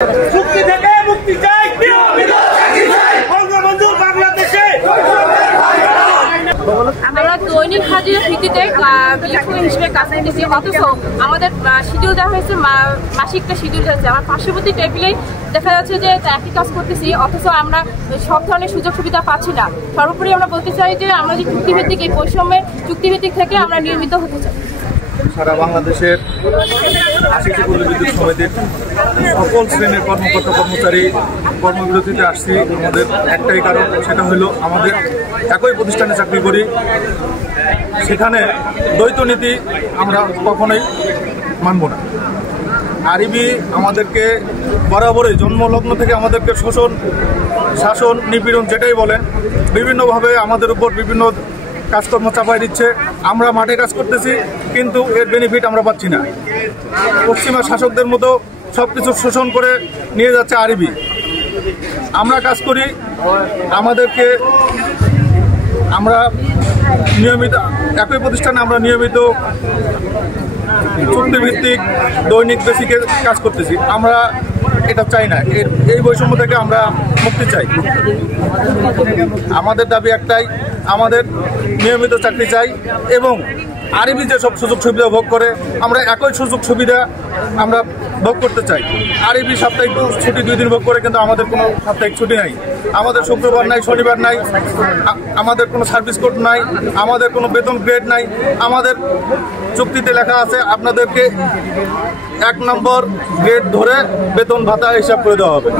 মুক্তি থেকে মুক্তি চাই, বঙ্গবন্ধু বাংলাদেশে। আমরা দৈনিক হাজিরা ভিত্তিতে হিসেবে কাজ করতেছি, অথচ আমাদের শিডিউল দেওয়া হয়েছে, মাসিকটা শিডিউল হয়েছে। আমার পার্শ্ববর্তী টেবিলেই দেখা যাচ্ছে যে একই কাজ করতেছি, অথচ আমরা সব ধরনের সুযোগ সুবিধা পাচ্ছি না। সর্বোপরি আমরা বলতে চাই যে আমরা যে চুক্তিভিত্তিক, এই বৈষম্যের চুক্তিভিত্তিক থেকে আমরা নিয়মিত হতে চাই। সারা বাংলাদেশের ৮০টি পল্লী বিদ্যুৎ সমিতির সকল শ্রেণীর কর্মকর্তা কর্মচারী কর্মবিরতিতে আসছি। আমাদের একটাই কারণ, সেটা হলো আমাদের একই প্রতিষ্ঠানে চাকরি করি, সেখানে দ্বৈত নীতি আমরা কখনোই মানব না। আরবি আমাদেরকে বরাবরই জন্মলগ্ন থেকে আমাদেরকে শোষণ, শাসন, নিপীড়ন যেটাই বলেন, বিভিন্নভাবে আমাদের উপর বিভিন্ন কাজকর্ম চাপাই দিচ্ছে। আমরা মাঠে কাজ করতেছি, কিন্তু এর বেনিফিট আমরা পাচ্ছি না। পশ্চিমা শাসকদের মতো সব কিছু শোষণ করে নিয়ে যাচ্ছে আরবি। আমরা কাজ করি, আমরা নিয়মিত একই প্রতিষ্ঠানে আমরা নিয়মিত চুক্তিভিত্তিক দৈনিক বেসিকে কাজ করতেছি। আমরা এটা চাই না, এই বৈষম্য থেকে আমরা মুক্তি চাই। আমাদের দাবি একটাই, আমাদের নিয়মিত চাকরি চাই এবং আরবি যেসব সুযোগ সুবিধা ভোগ করে আমরা একই সুযোগ সুবিধা আমরা ভোগ করতে চাই। আরবি সাপ্তাহিক ছুটি 2 দিন ভোগ করে, কিন্তু আমাদের কোনো সাপ্তাহিক ছুটি নাই, আমাদের শুক্রবার নাই, শনিবার নাই, আমাদের কোনো সার্ভিস কোড নাই, আমাদের কোনো বেতন গ্রেড নাই। আমাদের চুক্তিতে লেখা আছে আপনাদেরকে 1 নম্বর গ্রেড ধরে বেতন ভাতা হিসাব করে দেওয়া হবে।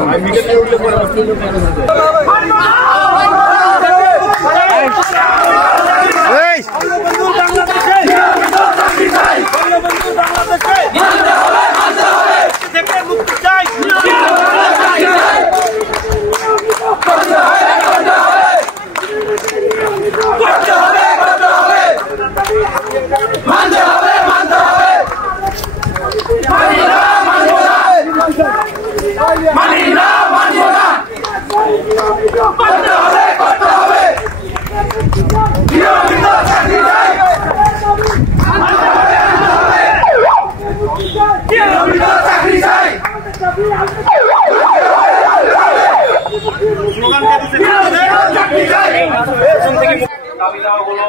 দাবি দাওয়াগুলো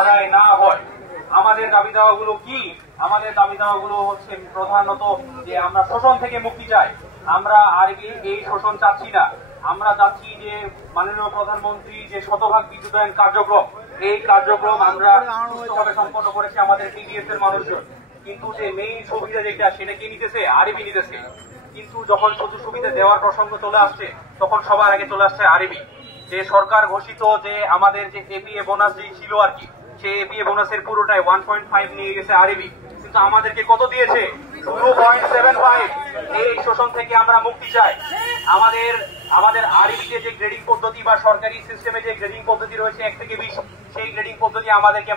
আদায় না হয়, আমাদের দাবি দাওয়াগুলো কি? আমাদের দাবি দাওয়াগুলো হচ্ছে প্রধানত যে আমরা শোষণ থেকে মুক্তি চাই। আমরা আরবি এই শোষণ চাচ্ছি না। আমরা চাচ্ছি যে মাননীয় প্রধানমন্ত্রী যে শতভাগ বিদ্যুতায়ন কার্যক্রম, এই কার্যক্রম আমরা সুষ্ঠুভাবে সম্পন্ন করেছি আমাদের টিডিএস এর মানুষজন। কিন্তু যে মেইন সুবিধা যেটা, সেটা কি নিতেছে? আরবি নিতেছে। কিন্তু যখন সুযোগ সুবিধা দেওয়ার প্রসঙ্গ চলে আসছে, তখন সবার আগে চলে আসছে আরবি। যে সরকার ঘোষিত যে আমাদের যে এপিএ বোনাস যে ছিল আর কি, সেই এপিএ বোনাসের পুরোটাই 1.5 নিয়ে গেছে আরবি, কিন্তু আমাদেরকে কত দিয়েছে? 2.75। এই শোষণ থেকে আমরা মুক্তি চাই। আমাদের আরবিতে যে গ্রেডিং পদ্ধতি বা সরকারি সিস্টেমে যে গ্রেডিং পদ্ধতি রয়েছে 1 থেকে 20, সেই গ্রেডিং পদ্ধতি আমাদেরকে